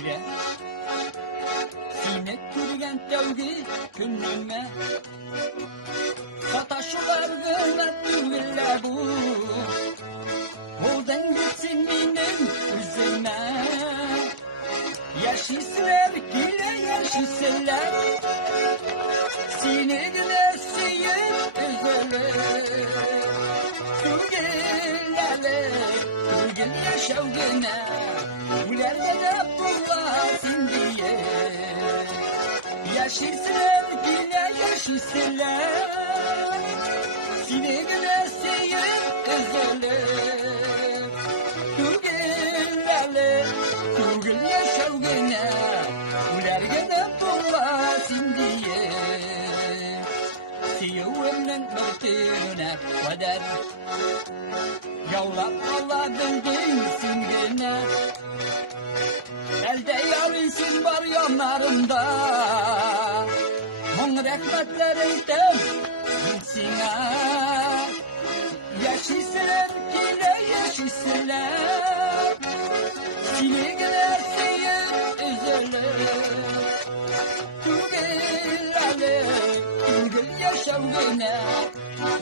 bile. Seni kurgan tevgi günüme sataşılar gına tüvülle bu. Oldan gitsin benim üzerime. Yaşısılar gile yaşısılar. Seni güneşin üzülür. Tüvgüllere, tüvgül yaşavgına. Ulerden hep bullasın diye. Yaşısılar gile yaşısılar. Seni güneşin üzülür. Tüvgüllere, tüvgül yaşavgına. Ulerden hep bullasın diye. Siyuvunun örtüne kadar yavlak ağladın singine. Elde yarıysın var yanlarında. Mon rahmetlerinden bilsine. Yaşısılar yine yaşısılar. Seni gülersin üzülür. Tüvgüllere, tüvgül yaşavgına.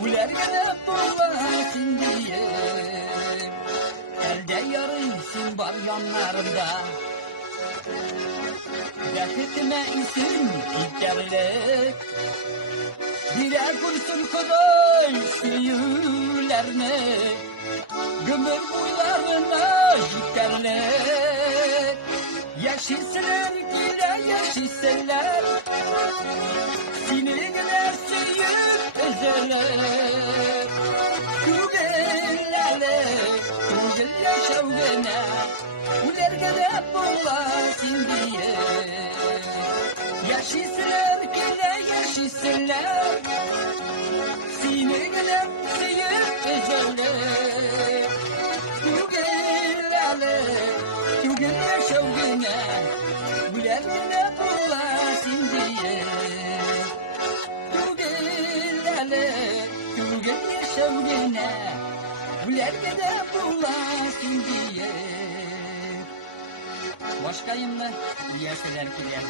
Ulergene bullasın diye. Elde yarıysın var yanlarında. Defetime isim giderler. Birer kursun koday siyülerine. Gömür boylarına giderler. Yaşısılar gile yaşısılar. Seni gülersin üzülür. Tüvgüllere, tüvgül yaşavgına. Ulergene bullasın diye. Yaşısılar gile yaşısılar. Seni gülersin üzülür. Tüvgüllere, tüvgül yaşavgına. Ulergene bullasın diye. Tüvgül yaşavgına. Ulergene bullasın diye. Başkayım mı? Yaşalar gider.